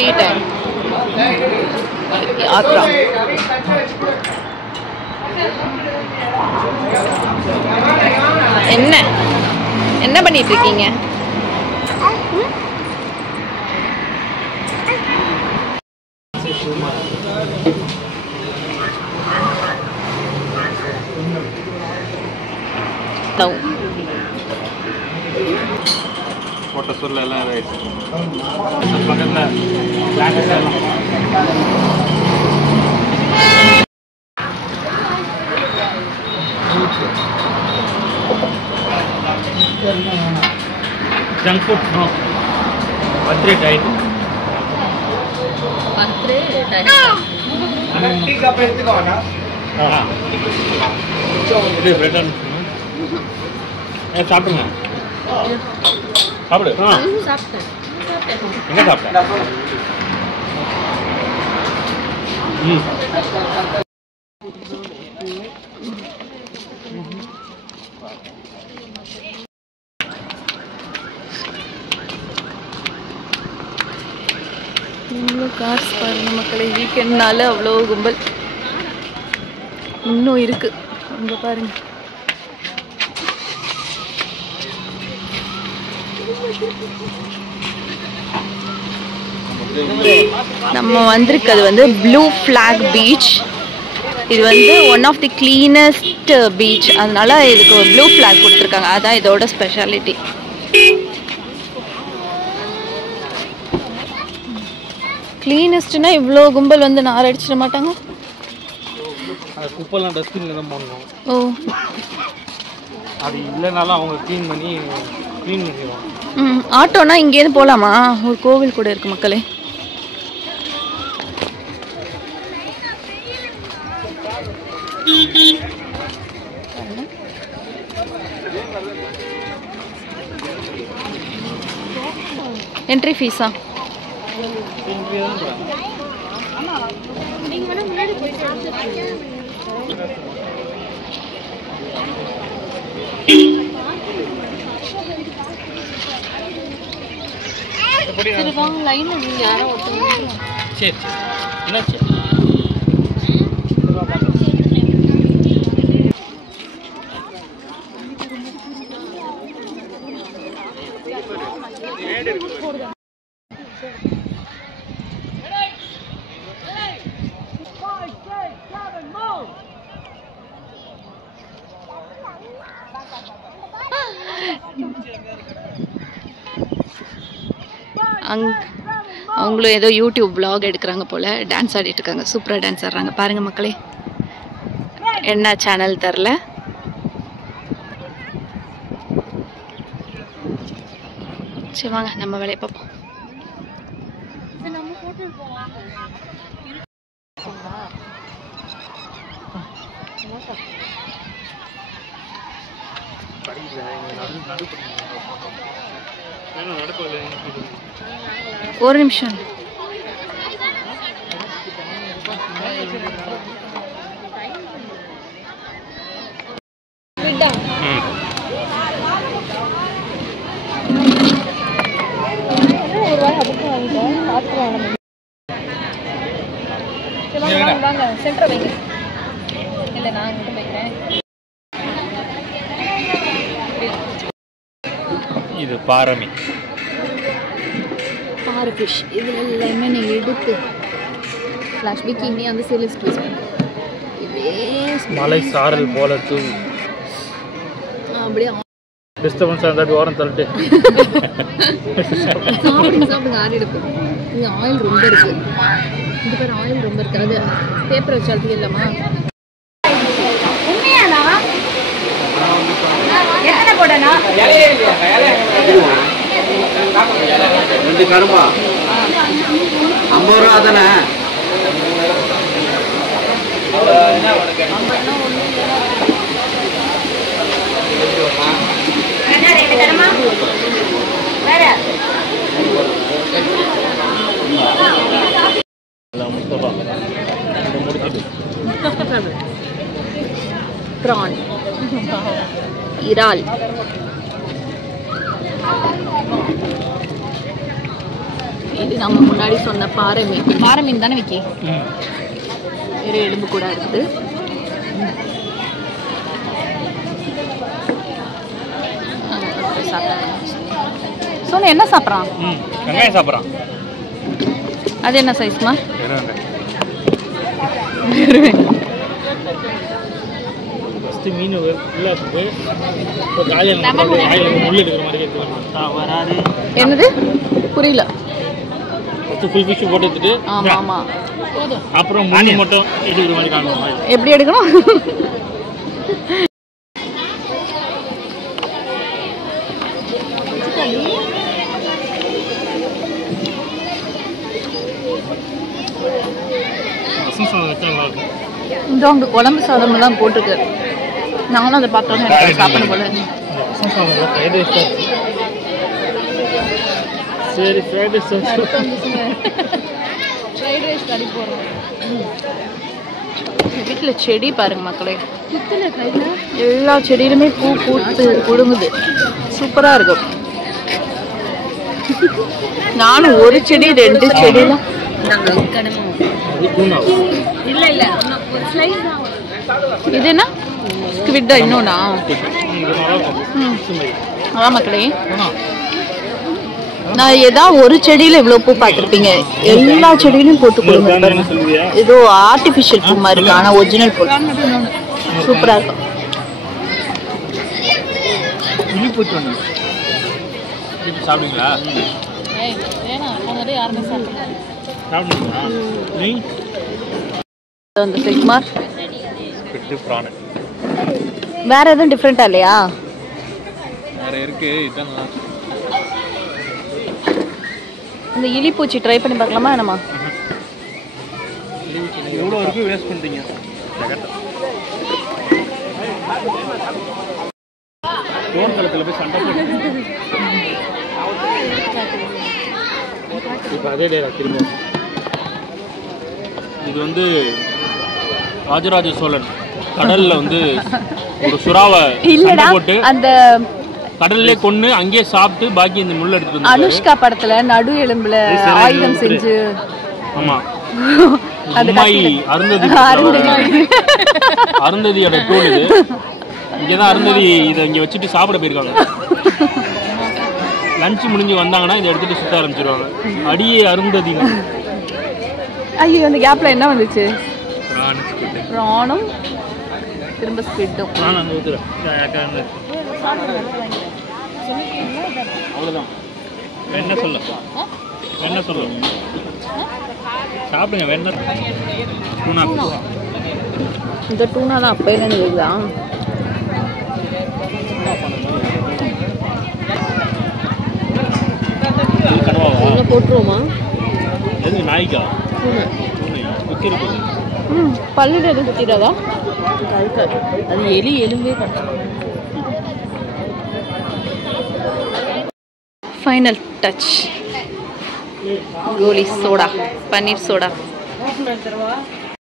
Tea time. Yatra. என்ன என்ன பண்ணிட்டு இருக்கீங்க? போட்ட சொல்ல எல்லாம் பக்கத்தில் junk food no birthday diet tea cup எடுத்துக்கோனா இது பிரெட் சாப்பிடுங்க சாப்பிடு சாப்பிட்டேன் என்ன சாப்பிட்ட கார்ஸ் பாருங்க மக்களே, வீக்கெண்ட்னால அவ்வளோ கும்பல் இன்னும் இருக்கு. இங்க பாருங்க, நம்ம வந்திருக்கிறது வந்து ப்ளூ ஃபிளாக் பீச். இது வந்து one of the cleanest beach, அதனால இதுக்கு ப்ளூ ஃபிளாக் கொடுத்துருக்காங்க. அதான் இதோட ஸ்பெஷாலிட்டி. கிளீனஸ்ட்னா இவ்வளோ கும்பல் வந்து நார் அடிச்சிட மாட்டாங்க. குப்பைலாம் டஸ்ட்பின்ல தான் போடணும். ஓ, அது இல்லைனாலும் அவங்க க்ளீன் பண்ணிடுவாங்க. ஆட்டோனா இங்கேருந்து போகலாமா? ஒரு கோவில் கூட இருக்கு மக்களே. என்ட்ரி ஃபீஸா? சரி என்னாச்சு? அவங்களும் ஏதோ யூடியூப் vlog எடுக்கிறாங்க போல. டான்ஸ் ஆடிட்டு இருக்காங்க. சூப்பராக டான்ஸ் ஆடுறாங்க பாருங்க மக்களே. என்ன சேனல் தெரில. சரி வாங்க நம்ம வேலையை பார்ப்போம். ஒரு நிமிஷம். இது பாரமி பாறை ஃபிஷ். இதில் எல்லாமே நான் எடுத்து ஃப்ளாஷ் பிக்கினே வந்து சேல்ஸ் ட்வீஸ் பண்ணுறேன். மலை சாரல் போல தூவி அப்படியே டிஸ்டர்பன்ஸ் இருந்தால் ஓரம் தள்ளிட்டு சாப்பிடுங்க ஆறி எடுப்போம். இங்கே ஆயில் ரொம்ப இருக்குது. இந்த பேர் ஆயில் ரொம்ப இருக்குது. அது பேப்பர் வச்சு அழுத்தி இல்லாமா? எத்தனை போடனா? 2 கரும்பா 50 ரூபா தானே? ப்ரான், இறால், இது நம்ம முன்னாடி சொன்ன பாறை மீன். பாறை மீன் தானே விக்கி? வேறு எலும்பு கூட இருக்குது. சோனு என்ன சாப்பிட்றான்? வெங்காயம் சாப்பிட்றான். அது என்ன சைஸ்மா? ஃபஸ்ட்டு மீன் ஃபுல்லாக இருக்குது. இப்போ காலையில் முள் எடுக்கிற மாதிரி வராது. என்னது புரியல? ஃபஸ்ட்டு ஃபுல் ஃபிஷ் போட்டு எடுத்துட்டு ஆமாம் ஆமாம். அப்புறம் முள் மட்டும் எடுக்கிற மாதிரி காணும். எப்படி எடுக்கணும்? இந்த அவங்க குழம்பு சாதம் தான் போட்டுருக்கு. நானும் அதை பார்த்தோன்னே எனக்கு சாப்பிடணும் போல. சரி ஃப்ரைட் ரைஸ் கறி போடுறோம். வீட்டில் செடி பாருங்க மக்களே, எல்லா செடியிலுமே பூ பூத்து குடுங்குது. சூப்பராக இருக்கும். நானும் ஒரு செடி 2 செடிலாம் இது என்ன ஸ்குவிட்டா? இன்னொன்னா அதான் மக்களே, நான் ஏதாவது ஒரு செடியில இவ்வளவு பூ பார்த்துருப்பீங்க. எல்லா செடியிலும் போட்டு கொடுங்க. ஏதோ ஆர்டிபிஷியல் பூ மாதிரி இருக்கு, ஆனா ஒரிஜினல் பூ. சூப்பரா இருக்கும். சாப்பிடுங்களா? அந்த சிக்மார் வேற எதுவும் டிஃப்ரெண்டா இல்லையா? வேற இருக்கு. இதெல்லாம் அந்த இலிப்பூச்சி ட்ரை பண்ணி பார்க்கலாமா என்னமா? எவ்வளோ இருக்கு வேஸ்ட் பண்ணுறீங்க? ஃபோன் தளத்தில் போய் சண்டை போட்டு இப்போ அதே டேரா திரும்ப. இது வந்து ராஜராஜ சோழன் கடல்ல வந்து ஒரு சுறாவை சண்டை போட்டு அந்த கடல்லே கொன்னு அங்கேயே சாப்பிட்டு பாக்கி இந்த முள்ள எடுத்துட்டு வந்து அனுஷ்கா படத்துல நடு எலும்புல ஆயுதம் செஞ்சு. ஆமா அருந்ததியோட டூல் இது. இங்கதான் அருந்ததி இதை இங்க வச்சுட்டு சாப்பிட போயிருக்காங்க. லஞ்ச் முடிஞ்சு வந்தாங்கன்னா இதை எடுத்துட்டு சுத்த ஆரம்பிச்சிருவாங்க. அடியே அருந்ததி. ஐயோ அந்த கேப்ல என்ன வந்துச்சு? ப்ரானும் திரும்ப ஸ்குவிட்டும். அவ்வளோதான். என்ன சொல்ல என்ன சொல்ல சாப்பிடுங்க. வேணா டூனா இந்த டூனா தான் அப்பையில இருக்குதா? கனவாவா போட்டுருவோமா? எது நாய்க்கா? குத்திருக்கு. பல்லுல எதுவும் குத்திடாதா? அது எலி எலும்பே கட்டணும். ஃபைனல் டச் கோலி சோடா, பன்னீர் சோடா.